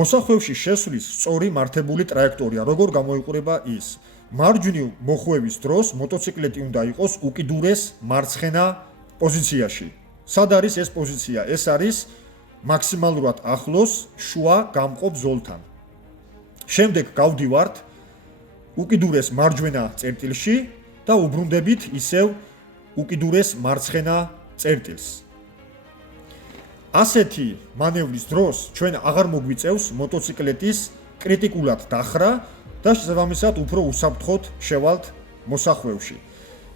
მოსახვევში შესვლის სწორი მართებული ტრაექტორია, როგორ გამოიყურება ის? მარჯვნივ მოხვევის დროს მოტოციკლეტი უნდა იყოს უკიდურეს მარცხენა პოზიციაში. სად არის ეს პოზიცია? ეს არის მაქსიმალურად ახლოს შუა გამყოფ ზოლთან. შემდეგ გავდივართ უკიდურეს მარჯვენა წერტილში და უბრუნდებით ისევ უკიდურეს მარცხენა წერტილს. ასეთი მანევრის დროს ჩვენ აღარ მოგვიწევს მოტოციკლეტის კრიტიკულად დახრა და შესაბამისად უფრო უსაფრთხოდ შევალთ მოსახვევში.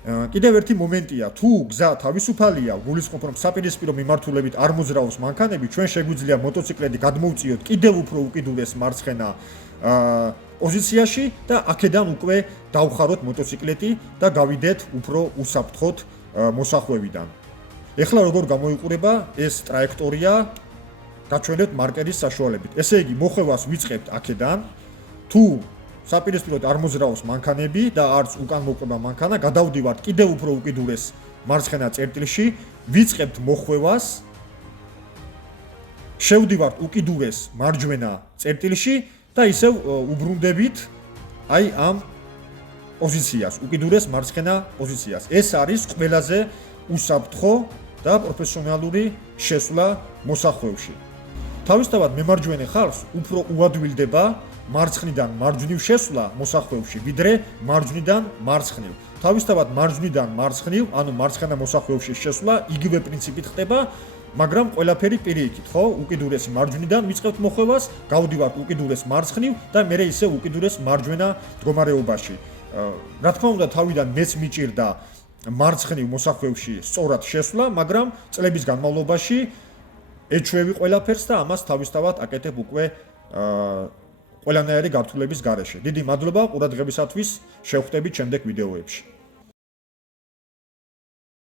კიდევ ერთი მომენტია, თუ გზა თავისუფალია, გულისხმობ რომ საპირისპირო მიმართულებით არ მოძრაობს მანქანები, ჩვენ შეგვიძლია მოტოციკლეტი გადმოვწიოთ კიდევ უფრო უკიდურეს მარცხენა პოზიციაში და აქედან უკვე დავხაროთ მოტოციკლეტი და გავიდეთ უფრო უსაფრთხოდ მოსახვევიდან. ეხლა როგორ გამოიყურება ეს ტრაექტორია გაჩვენებთ მარკერის საშუალებით. ესე იგი, მოხვევას ვიწყებთ აქედან, თუ საპირისპიროდ არ მოძრაობს მანქანები და არც უკან მოყვება მანქანა, გადავდივართ კიდევ უფრო უკიდურეს მარცხენა წერტილში, ვიწყებთ მოხვევას, შევდივართ უკიდურეს მარჯვენა წერტილში და ისევ უბრუნდებით აი ამ პოზიციას, უკიდურეს მარცხენა პოზიციას. ეს არის ყველაზე უსაფრთხო და პროფესიონალური შესვლა მოსახვევში. თავისთავად მემარჯვენე ხალხს უფრო უადვილდება მარცხნიდან მარჯვნივ შესვლა მოსახვევში, ვიდრე მარჯვნიდან მარცხნივ. თავისთავად მარჯვნიდან მარცხნივ, ანუ მარცხენა მოსახვევში შესვლა იგივე პრინციპით ხდება, მაგრამ ყველაფერი პირიქით, ხო? უკიდურეს მარჯვნიდან ვიწყებთ მოხვევას, გავდივართ უკიდურეს მარცხნივ და მერე ისე უკიდურეს მარჯვენა მდგომარეობაში. რა თქმა უნდა, თავიდან მეც მიჭირდა მარცხნივ მოსახვევში სწორად შესვლა, მაგრამ წლების განმავლობაში ეჩვევი ყველაფერს და ამას თავისთავად აკეთებ უკვე ყველანაირი გართულების გარეშე. დიდი მადლობა ყურადღებისათვის, შევხვდებით შემდეგ ვიდეოებში.